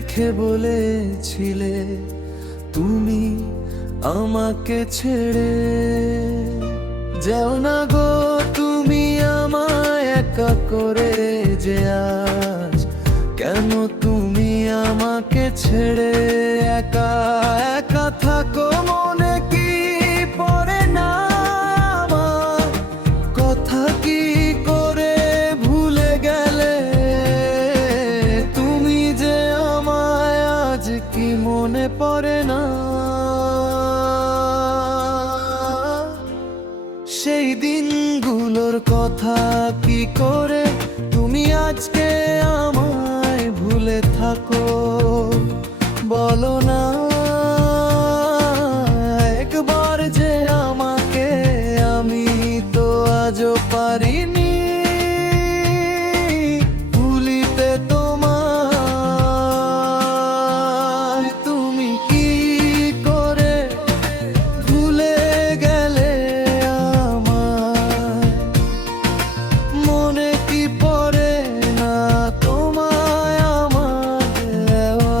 রেখে বলেছিলে তুমি আমাকে ছেড়ে যেও না গো তুমি আমায় একা করে যে আজ কেন তুমি আমাকে ছেড়ে একা একা থাকো মনে কি পড়ে না আমার কথা কি করে ভুলে গেলে তুমি যে আমায় আজ কি মনে পড়ে না সেই দিনগুলোর কথা কি করে তুমি আজকে আমায় ভুলে থাকো বলো না একবার যে আমাকে আমি তো আজও পারিনি ভুলিতে তোমায় তুমি কি করে ভুলে গেলে আমায় মনে কি পড়ে না তোমায় আমার দেওয়া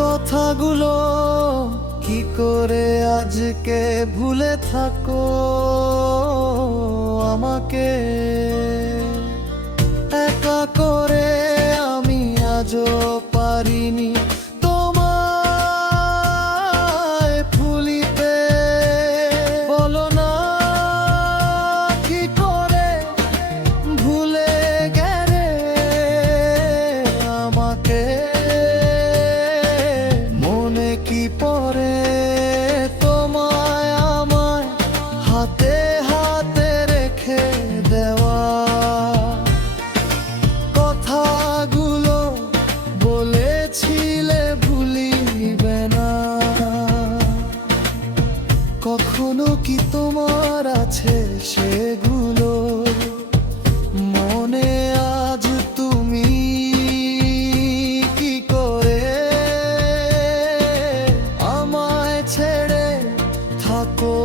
কথাগুলো কি করে আজকে ভুলে থাকো আমাকে একা করে আমি আজও পারিনি তোমায় ভুলিতে বলো না কি করে ভুলে গেলে আমাকে মনে কি পড়ে তোমায় আমায় হাতে হাতে রেখে দেওয়া কথাগুলো বলেছিলে ভুলিবে না কখনো কি তোমার আছে সেগুলো মনে আজ তুমি কি করে আমায় ছেড়ে থাকো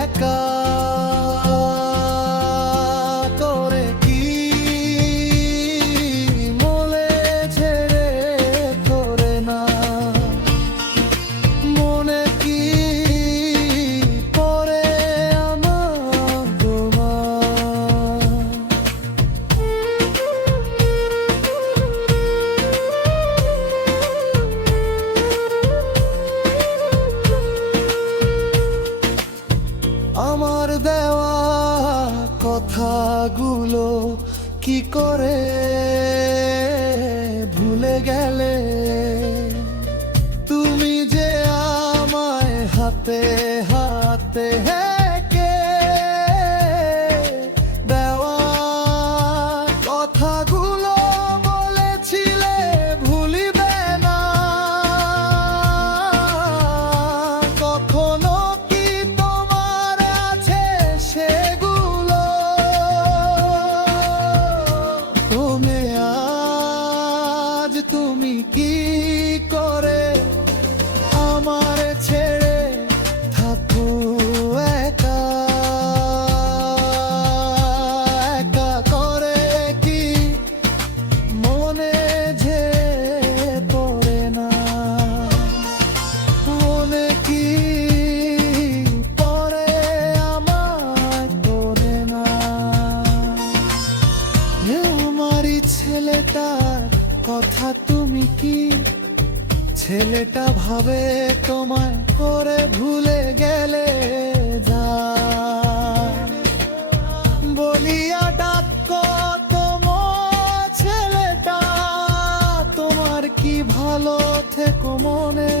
একা করে কি মনে ছেড়ে করে না মনে কি পড়ে আমার তোমার আমার দেওয়া কথাগুলো কি করে ভুলে গেলে তুমি যে আমায় হাতে হাতে হেঁকে দেওয়া কথাগুলো বলেছিলে ভুলিবে না কখনো কি তোমার আছে সেগুলো তুমি আজ তুমি কি করে আমার ছেড়ে থাকো একা একা করে কি মনে যে পড়ে না মনে কি পড়ে আমার পড়ে না আমারই ছেলেটার কথা তুমি কি ছেলেটা ভাবে তোমায় করে ভুলে গেলে যা বলিয়া ডাকো তোমার ছেলেটা তোমার কি ভালো থেকো মনে